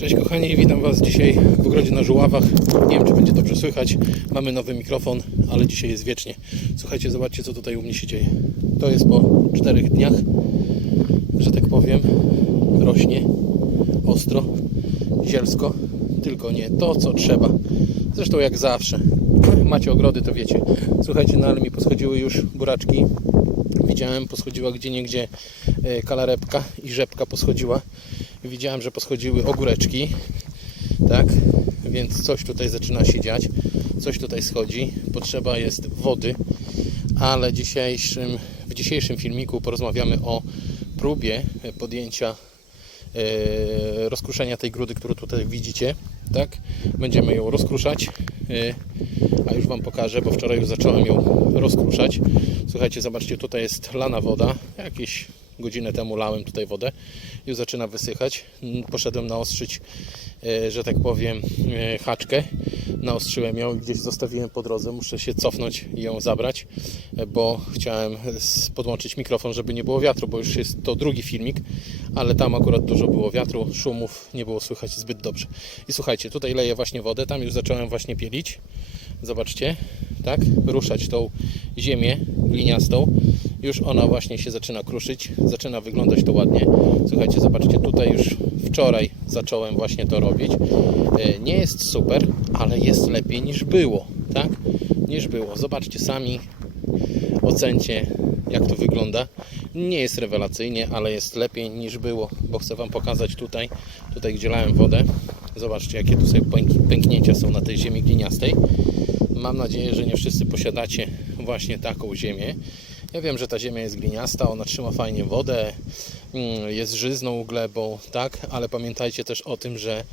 Cześć kochani, witam Was dzisiaj w ogrodzie na Żuławach. Nie wiem, czy będzie dobrze słychać. Mamy nowy mikrofon, ale dzisiaj jest wiecznie. Słuchajcie, zobaczcie, co tutaj u mnie się dzieje. To jest po czterech dniach, że tak powiem, rośnie ostro, zielsko, tylko nie to, co trzeba. Zresztą jak zawsze. Macie ogrody, to wiecie. Słuchajcie, no ale mi poschodziły już buraczki. Widziałem, poschodziła gdzie niegdzie e, kalarepka i rzepka poschodziła. Widziałem, że poschodziły ogóreczki. Tak, więc coś tutaj zaczyna się dziać. Coś tutaj schodzi. Potrzeba jest wody, ale dzisiejszym, w dzisiejszym filmiku porozmawiamy o próbie e, podjęcia e, rozkruszenia tej grudy, którą tutaj widzicie. Tak, będziemy ją rozkruszać, a już Wam pokażę, bo wczoraj już zacząłem ją rozkruszać. Słuchajcie, zobaczcie, tutaj jest lana woda, jakieś godzinę temu lałem tutaj wodę, już zaczyna wysychać. Poszedłem naostrzyć, e, że tak powiem, e, haczkę. Naostrzyłem ją i gdzieś zostawiłem po drodze. Muszę się cofnąć i ją zabrać, e, bo chciałem podłączyć mikrofon, żeby nie było wiatru, bo już jest to drugi filmik, ale tam akurat dużo było wiatru, szumów, nie było słychać zbyt dobrze. I słuchajcie, tutaj leję właśnie wodę, tam już zacząłem właśnie pielić. Zobaczcie, tak, ruszać tą ziemię gliniastą. Już ona właśnie się zaczyna kruszyć, zaczyna wyglądać to ładnie. Słuchajcie, zobaczcie, tutaj już wczoraj zacząłem właśnie to robić. E, Nie jest super, ale jest lepiej niż było, tak? Niż było. Zobaczcie sami, ocencie jak to wygląda. Nie jest rewelacyjnie, ale jest lepiej niż było, bo chcę Wam pokazać tutaj, tutaj gdzie lałem wodę. Zobaczcie jakie tu sobie pęk- pęknięcia są na tej ziemi gliniastej. Mam nadzieję, że nie wszyscy posiadacie właśnie taką ziemię. Ja wiem, że ta ziemia jest gliniasta, ona trzyma fajnie wodę, mm, jest żyzną glebą, tak, ale pamiętajcie też o tym, że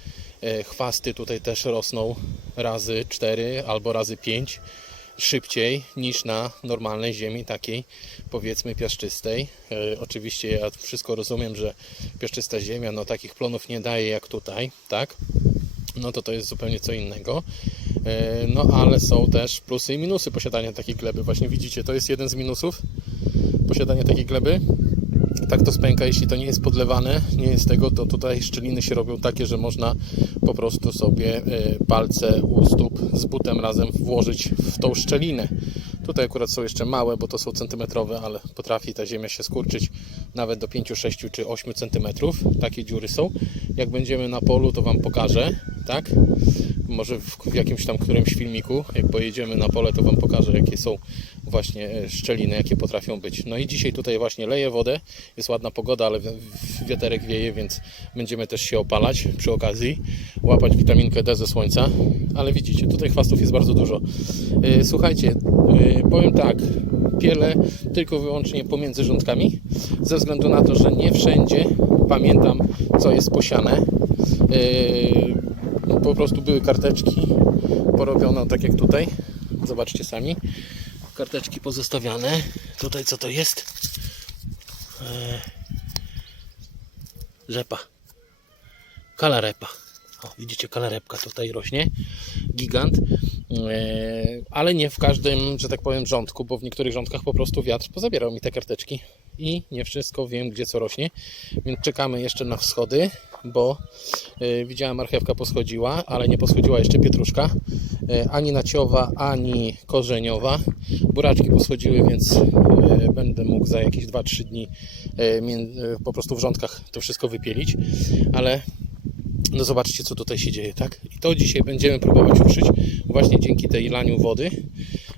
e, chwasty tutaj też rosną razy 4 albo razy 5 szybciej niż na normalnej ziemi, takiej powiedzmy piaszczystej. E, oczywiście ja wszystko rozumiem, że piaszczysta ziemia no takich plonów nie daje jak tutaj, tak? no to to jest zupełnie co innego. E, No ale są też plusy i minusy posiadania takiej gleby. Właśnie widzicie, to jest jeden z minusów posiadania takiej gleby. Tak to spęka, jeśli to nie jest podlewane, nie jest tego, to tutaj szczeliny się robią takie, że można po prostu sobie e, palce u stóp z butem razem włożyć w tą szczelinę. Tutaj akurat są jeszcze małe, bo to są centymetrowe, ale potrafi ta ziemia się skurczyć nawet do 5, 6 czy 8 centymetrów. Takie dziury są. Jak będziemy na polu, to Wam pokażę, tak? Może w, w jakimś tam którymś filmiku, jak pojedziemy na pole, to Wam pokażę, jakie są właśnie e, szczeliny, jakie potrafią być. No i dzisiaj tutaj właśnie leję wodę, jest ładna pogoda, ale wi- wiaterek wieje, więc będziemy też się opalać przy okazji, łapać witaminkę D ze słońca, ale widzicie, tutaj chwastów jest bardzo dużo. E, Słuchajcie, e, powiem tak, pielę tylko wyłącznie pomiędzy rządkami, ze względu na to, że nie wszędzie pamiętam, co jest posiane. E, Po prostu były karteczki porobione tak jak tutaj. Zobaczcie sami. Karteczki pozostawiane. Tutaj co to jest? E, Rzepa. Kalarepa. O, widzicie, kalarepka tutaj rośnie. Gigant. E, Ale nie w każdym, że tak powiem, rządku, bo w niektórych rządkach po prostu wiatr pozabierał mi te karteczki i nie wszystko wiem, gdzie co rośnie. Więc czekamy jeszcze na wschody, bo e, widziałem marchewka poschodziła, ale nie poschodziła jeszcze pietruszka. E, Ani naciowa, ani korzeniowa. Buraczki poschodziły, więc e, będę mógł za jakieś 2-3 dni mię- e, po prostu w rządkach to wszystko wypielić. Ale no zobaczcie, co tutaj się dzieje, tak? I to dzisiaj będziemy próbować ruszyć właśnie dzięki tej laniu wody,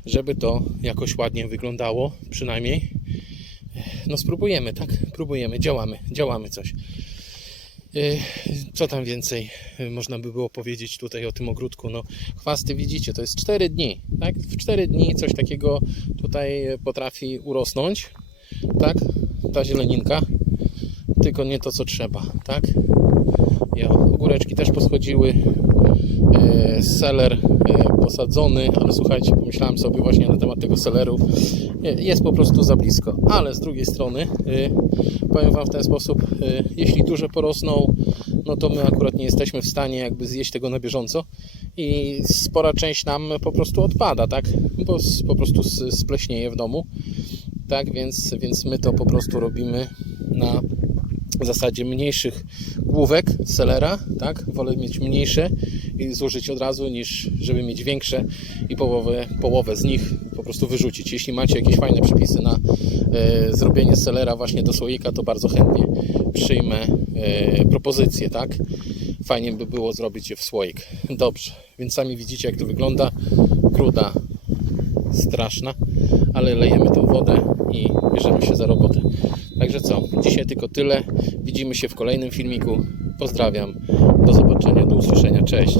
żeby to jakoś ładnie wyglądało, przynajmniej. No spróbujemy, tak? Próbujemy, działamy, działamy coś. Yy, Co tam więcej yy, można by było powiedzieć tutaj o tym ogródku? No, chwasty widzicie, to jest 4 dni, tak? W 4 dni coś takiego tutaj potrafi urosnąć, tak? Ta zieleninka, tylko nie to, co trzeba, tak? Ja, ogóreczki też poschodziły, e, seler e, posadzony, ale słuchajcie, pomyślałem sobie właśnie na temat tego seleru, E, jest po prostu za blisko, ale z drugiej strony e, powiem Wam w ten sposób, e, jeśli duże porosną, no to my akurat nie jesteśmy w stanie jakby zjeść tego na bieżąco i spora część nam po prostu odpada, tak, bo po prostu spleśnieje w domu, tak, więc, więc my to po prostu robimy na w zasadzie mniejszych główek selera, tak? Wolę mieć mniejsze i złożyć od razu, niż żeby mieć większe i połowę, połowę z nich po prostu wyrzucić. Jeśli macie jakieś fajne przepisy na e, zrobienie selera właśnie do słoika, to bardzo chętnie przyjmę e, propozycję, tak? Fajnie by było zrobić je w słoik. Dobrze, więc sami widzicie jak to wygląda. Gruda straszna, ale lejemy tą wodę i bierzemy się za robotę. Także co, dzisiaj tylko tyle. Widzimy się w kolejnym filmiku. Pozdrawiam. Do zobaczenia, do usłyszenia. Cześć.